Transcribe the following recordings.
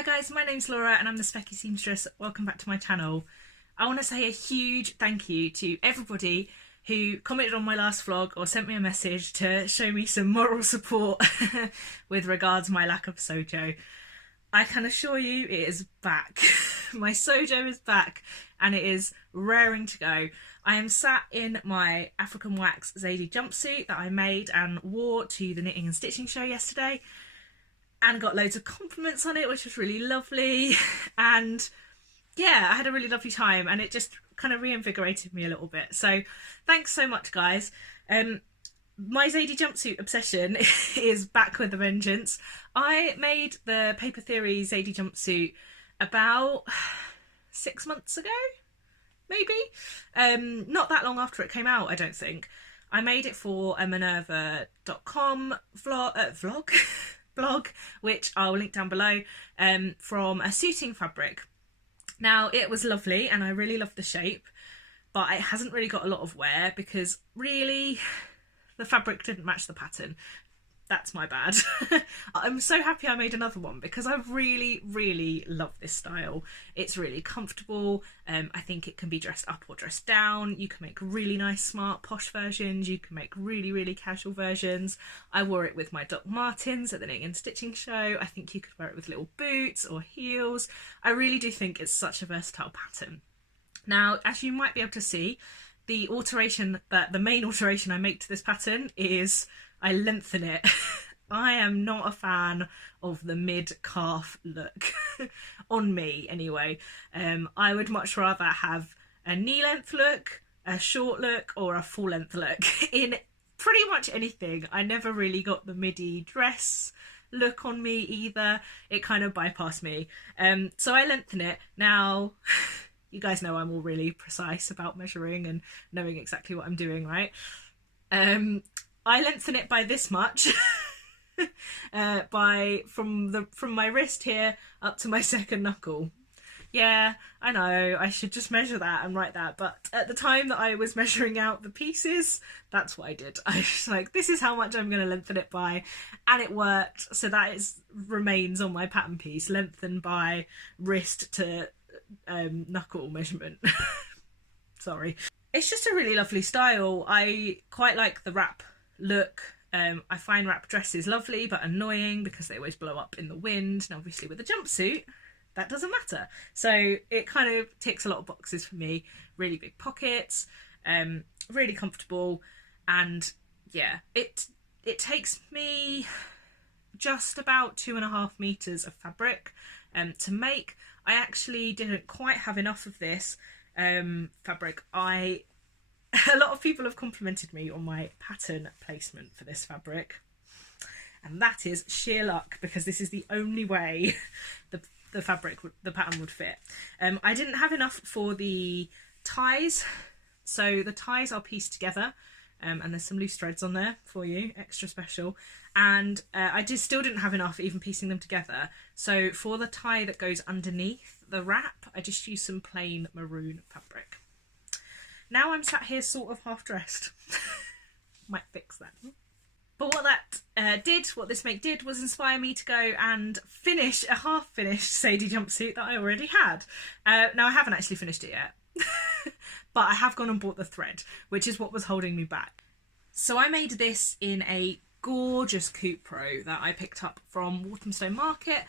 Hi guys, my name's Laura and I'm the Specky Seamstress. Welcome back to my channel. I want to say a huge thank you to everybody who commented on my last vlog or sent me a message to show me some moral support with regards to my lack of sojo. I can assure you it is back. My sojo is back and it is raring to go. I am sat in my African wax Zadie jumpsuit that I made and wore to the knitting and stitching show yesterday, and got loads of compliments on it, which was really lovely. And yeah, I had a really lovely time and it just kind of reinvigorated me a little bit. So thanks so much, guys. My Zadie jumpsuit obsession is back with a vengeance. I made the Paper Theory Zadie jumpsuit about 6 months ago, maybe. Not that long after it came out, I don't think. I made it for a Minerva.com blog, which I'll link down below, from a suiting fabric. Now, it was lovely and I really loved the shape, but it hasn't really got a lot of wear because really the fabric didn't match the pattern. That's my bad. I'm so happy I made another one because I really love this style. It's really comfortable. I think it can be dressed up or dressed down. You can make really nice, smart, posh versions. You can make really casual versions. I wore it with my Doc Martens at the knitting and stitching show. I think you could wear it with little boots or heels. I really do think it's such a versatile pattern. Now, as you might be able to see, the main alteration I make to this pattern is I lengthen it. I am not a fan of the mid-calf look, on me anyway. I would much rather have a knee-length look, a short look, or a full-length look in pretty much anything. I never really got the midi dress look on me either. It kind of bypassed me. So I lengthen it. Now, you guys know I'm all really precise about measuring and knowing exactly what I'm doing, right? I lengthen it by this much, from my wrist here up to my second knuckle. Yeah, I know, I should just measure that and write that, but at the time that I was measuring out the pieces, that's what I did. I was like, this is how much I'm going to lengthen it by, and it worked. So that remains on my pattern piece, lengthened by wrist to knuckle measurement. Sorry. It's just a really lovely style. I quite like the wrap look. I find wrap dresses lovely but annoying because they always blow up in the wind, and obviously with a jumpsuit that doesn't matter. So it kind of ticks a lot of boxes for me. Really big pockets, really comfortable, and yeah, it takes me just about 2.5 meters of fabric to make. I actually didn't quite have enough of this fabric. A lot of people have complimented me on my pattern placement for this fabric, and that is sheer luck because this is the only way the pattern would fit. I didn't have enough for the ties, so the ties are pieced together, and there's some loose threads on there for you, extra special, and I still didn't have enough even piecing them together. So for the tie that goes underneath the wrap, I just used some plain maroon fabric. Now I'm sat here sort of half-dressed. Might fix that. But what this make did was inspire me to go and finish a half-finished Zadie jumpsuit that I already had. Now I haven't actually finished it yet, but I have gone and bought the thread, which is what was holding me back. So I made this in a gorgeous coupe pro that I picked up from Walthamstow Market,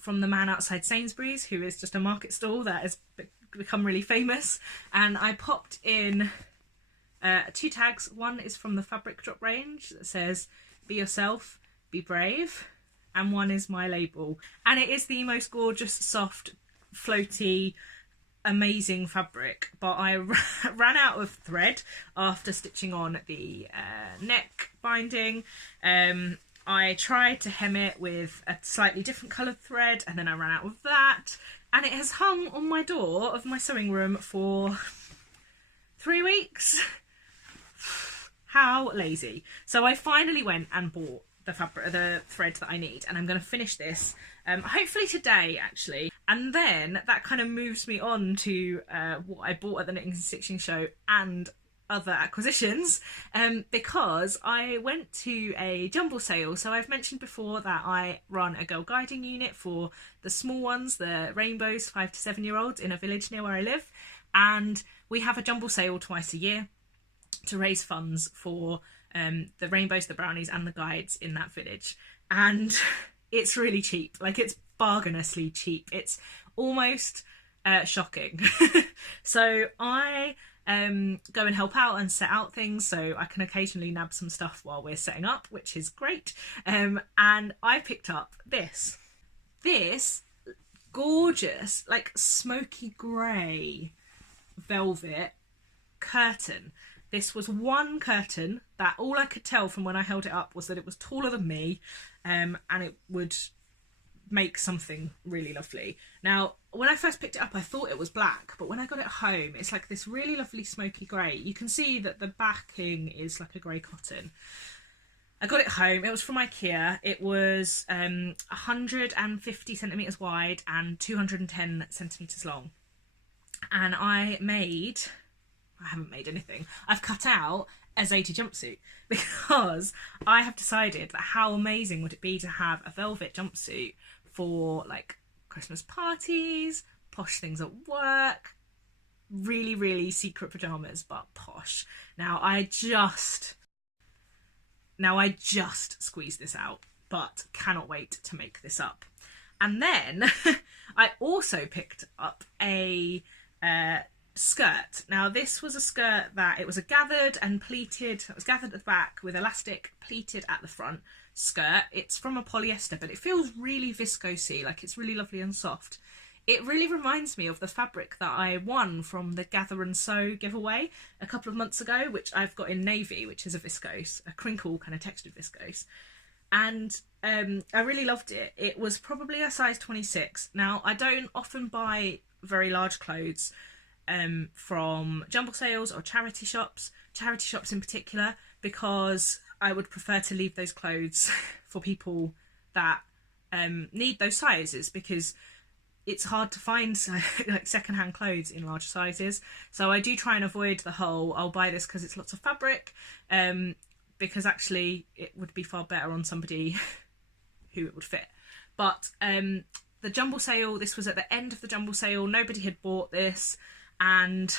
from the man outside Sainsbury's, who is just a market stall that has become really famous. And I popped in 2 tags. One is from the fabric drop range that says be yourself, be brave, and one is my label, and it is the most gorgeous, soft, floaty, amazing fabric. But I ran out of thread after stitching on the neck binding. I tried to hem it with a slightly different coloured thread, and then I ran out of that, and it has hung on my door of my sewing room for 3 weeks. How lazy. So I finally went and bought the thread that I need, and I'm going to finish this hopefully today actually, and then that kind of moves me on to what I bought at the knitting and stitching show and other acquisitions because I went to a jumble sale. So I've mentioned before that I run a girl guiding unit for the small ones, the rainbows, 5 to 7 year olds in a village near where I live, and we have a jumble sale twice a year to raise funds for the rainbows, the brownies and the guides in that village. And it's really cheap, like it's bargainously cheap. It's almost shocking. So I go and help out and set out things, so I can occasionally nab some stuff while we're setting up, which is great. And I picked up this gorgeous, like smoky grey velvet curtain. This was one curtain that all I could tell from when I held it up was that it was taller than me, and it would make something really lovely. Now, when I first picked it up, I thought it was black, but when I got it home, it's like this really lovely smoky grey. You can see that the backing is like a grey cotton. I got it home. It was from IKEA. It was 150 centimetres wide and 210 centimetres long. And I haven't made anything. I've cut out a Zadie jumpsuit because I have decided that how amazing would it be to have a velvet jumpsuit for like Christmas parties, posh things at work, really, really secret pajamas, but posh. Now I just squeezed this out, but cannot wait to make this up. And then I also picked up a skirt. Now this was a skirt that it was a gathered and pleated, it was gathered at the back with elastic, pleated at the front skirt. It's from a polyester, but it feels really viscosy, like it's really lovely and soft. It really reminds me of the fabric that I won from the Gather and Sew giveaway a couple of months ago, which I've got in navy, which is a viscose, a crinkle kind of textured viscose. And I really loved it. It was probably a size 26. Now, I don't often buy very large clothes from jumble sales or charity shops in particular, because I would prefer to leave those clothes for people that need those sizes, because it's hard to find like secondhand clothes in large sizes. So I do try and avoid the whole I'll buy this because it's lots of fabric, because actually it would be far better on somebody who it would fit. But the jumble sale, this was at the end of the jumble sale, nobody had bought this, and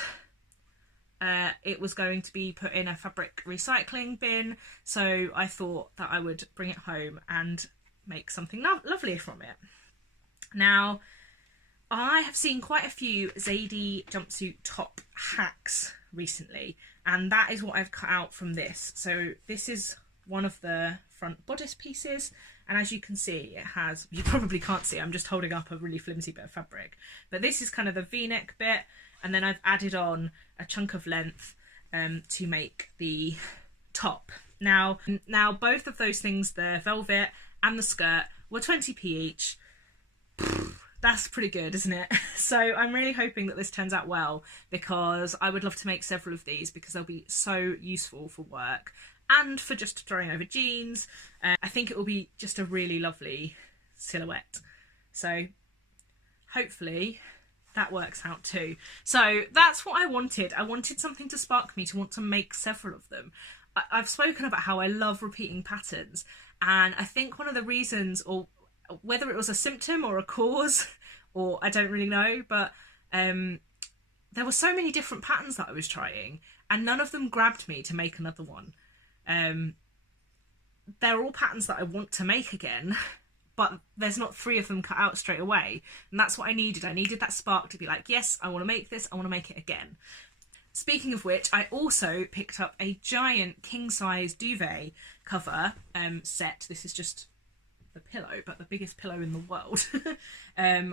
it was going to be put in a fabric recycling bin, so I thought that I would bring it home and make something lovely from it. Now, I have seen quite a few Zadie jumpsuit top hacks recently, and that is what I've cut out from this. So this is one of the front bodice pieces, and as you can see, it has, you probably can't see, I'm just holding up a really flimsy bit of fabric, but this is kind of the v-neck bit, and then I've added on a chunk of length to make the top. Now both of those things, the velvet and the skirt, were 20p each. That's pretty good, isn't it? So I'm really hoping that this turns out well, because I would love to make several of these, because they'll be so useful for work and for just throwing over jeans. I think it will be just a really lovely silhouette. So hopefully that works out too. So that's what I wanted. I wanted something to spark me to want to make several of them. I've spoken about how I love repeating patterns, and I think one of the reasons, or whether it was a symptom or a cause, or I don't really know, but there were so many different patterns that I was trying, and none of them grabbed me to make another one. They're all patterns that I want to make again, but there's not 3 of them cut out straight away, and that's what I needed. I needed that spark to be like, yes, I want to make this, I want to make it again. Speaking of which, I also picked up a giant king-size duvet cover set. This is just the pillow, but the biggest pillow in the world,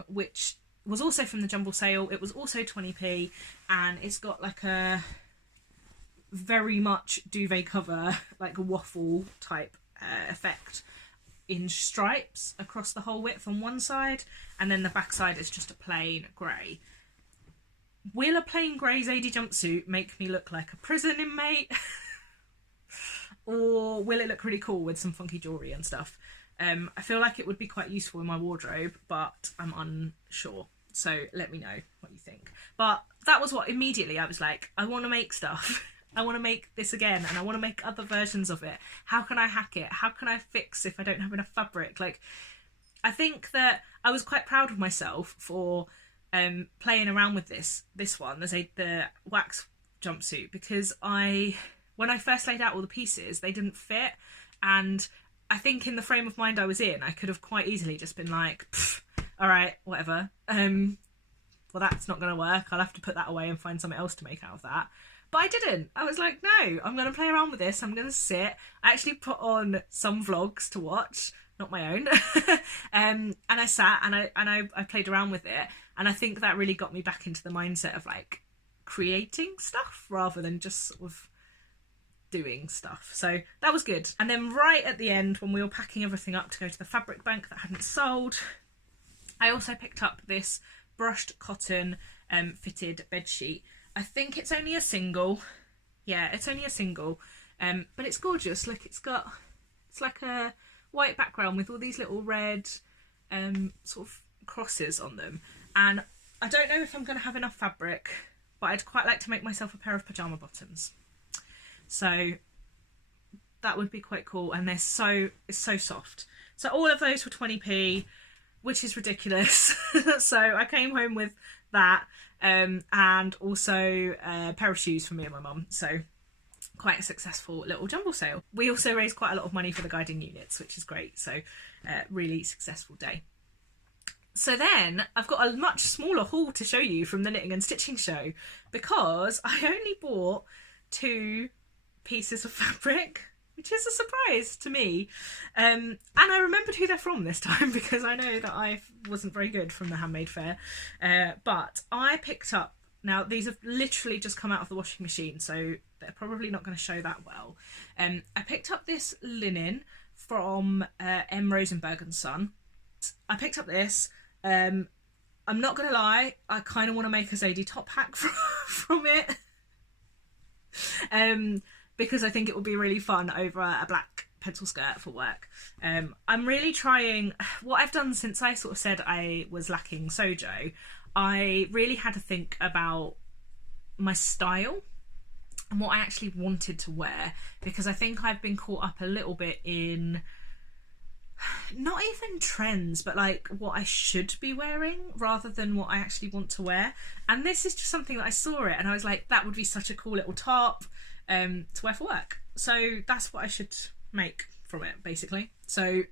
which was also from the jumble sale. It was also 20p, and it's got like a very much duvet cover, like a waffle type effect in stripes across the whole width on one side, and then the back side is just a plain grey. Will a plain grey Zadie jumpsuit make me look like a prison inmate? Or will it look really cool with some funky jewellery and stuff? I feel like it would be quite useful in my wardrobe, but I'm unsure. So let me know what you think. But that was what immediately I was like, I want to make stuff. I want to make this again, and I want to make other versions of it. How can I hack it? How can I fix if I don't have enough fabric? Like, I think that I was quite proud of myself for playing around with this one, the wax jumpsuit, because when I first laid out all the pieces, they didn't fit, and I think in the frame of mind I was in, I could have quite easily just been like, all right, whatever. Well, that's not going to work. I'll have to put that away and find something else to make out of that. But I didn't. I was like, no, I'm going to play around with this. I'm going to sit. I actually put on some vlogs to watch, not my own. And I sat and I played around with it. And I think that really got me back into the mindset of like creating stuff rather than just sort of doing stuff. So that was good. And then right at the end, when we were packing everything up to go to the fabric bank that hadn't sold, I also picked up this brushed cotton fitted bedsheet. I think it's only a single. Yeah, it's only a single. But it's gorgeous. Look, it's like a white background with all these little red sort of crosses on them. And I don't know if I'm going to have enough fabric, but I'd quite like to make myself a pair of pyjama bottoms. So that would be quite cool. And it's so soft. So all of those were 20p, which is ridiculous. So I came home with that and also a pair of shoes for me and my mum. So quite a successful little jumble sale. We also raised quite a lot of money for the guiding units, which is great. So really successful day. So then I've got a much smaller haul to show you from the knitting and stitching show, because I only bought 2 pieces of fabric, which is a surprise to me. And I remembered who they're from this time, because I know that I wasn't very good from the handmade fair. But I picked up, now these have literally just come out of the washing machine, so they're probably not going to show that well. I picked up this linen from M. Rosenberg & Son. I picked up this. I'm not going to lie, I kind of want to make a Zadie top hack from it. Because I think it will be really fun over a black pencil skirt for work. I'm really trying, what I've done since I sort of said I was lacking sojo, I really had to think about my style and what I actually wanted to wear, because I think I've been caught up a little bit in not even trends, but like what I should be wearing rather than what I actually want to wear. And this is just something that I saw it and I was like, that would be such a cool little top to wear for work. So that's what I should make from it, basically. So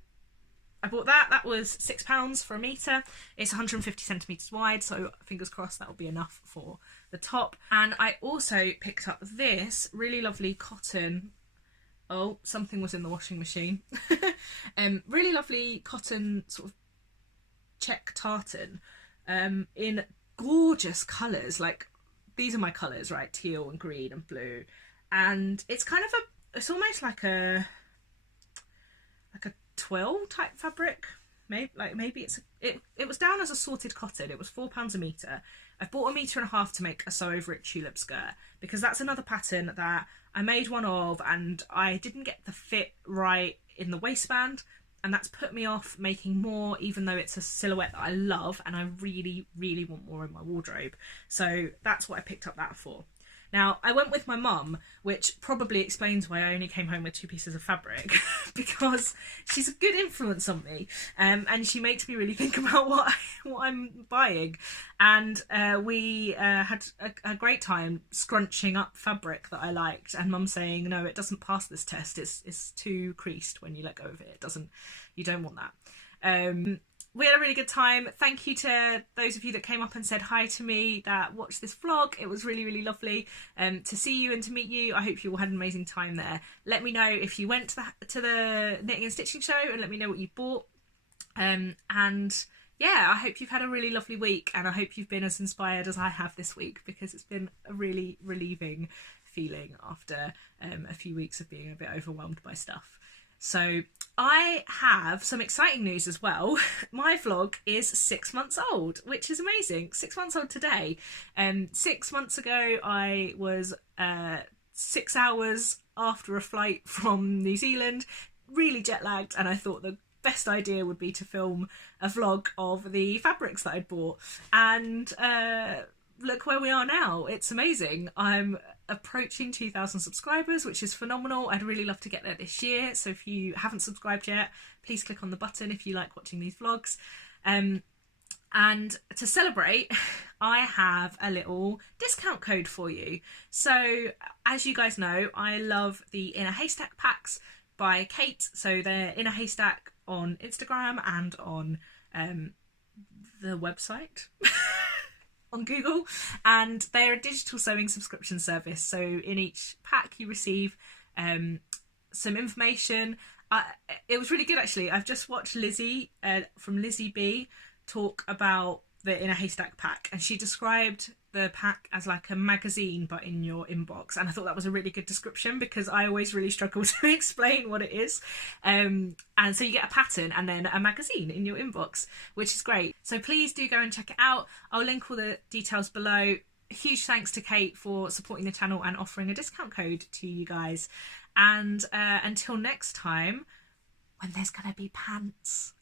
I bought that. That was £6 for a metre. It's 150 centimetres wide, so fingers crossed that will be enough for the top. And I also picked up this really lovely cotton. Oh, something was in the washing machine. Really lovely cotton sort of check tartan in gorgeous colours. Like, these are my colours, right? Teal and green and blue. And it's kind of it's almost like a twill type fabric. Maybe it was down as a sorted cotton. It was £4 a metre. I've bought 1.5 metres to make a sew over it tulip skirt, because that's another pattern that I made one of and I didn't get the fit right in the waistband, and that's put me off making more, even though it's a silhouette that I love and I really, really want more in my wardrobe. So that's what I picked up that for. Now, I went with my mum, which probably explains why I only came home with 2 pieces of fabric, because she's a good influence on me, and she makes me really think about what I'm buying. And we had a great time scrunching up fabric that I liked, and Mum saying, no, it doesn't pass this test. It's too creased when you let go of it. You don't want that. We had a really good time. Thank you to those of you that came up and said hi to me, that watched this vlog. It was really, really lovely to see you and to meet you. I hope you all had an amazing time there. Let me know if you went to the knitting and stitching show, and let me know what you bought. And yeah, I hope you've had a really lovely week, and I hope you've been as inspired as I have this week, because it's been a really relieving feeling after a few weeks of being a bit overwhelmed by stuff. So I have some exciting news as well. My vlog is 6 months old, which is amazing. 6 months old today. 6 months ago, I was 6 hours after a flight from New Zealand, really jet lagged, and I thought the best idea would be to film a vlog of the fabrics that I'd bought. And look where we are now. It's amazing. I'm approaching 2,000 subscribers, which is phenomenal. I'd really love to get there this year. So if you haven't subscribed yet, please click on the button if you like watching these vlogs. And to celebrate, I have a little discount code for you. So as you guys know, I love the In a Haystack packs by Kate. So they're In a Haystack on Instagram and on the website on Google, and they're a digital sewing subscription service. So in each pack you receive some information. It was really good actually. I've just watched Lizzie from Lizzie B talk about the In a Haystack pack, and she described the pack as like a magazine but in your inbox, and I thought that was a really good description because I always really struggle to explain what it is. And so you get a pattern and then a magazine in your inbox, which is great. So please do go and check it out. I'll link all the details below. Huge thanks to Kate for supporting the channel and offering a discount code to you guys. And until next time, when there's gonna be pants.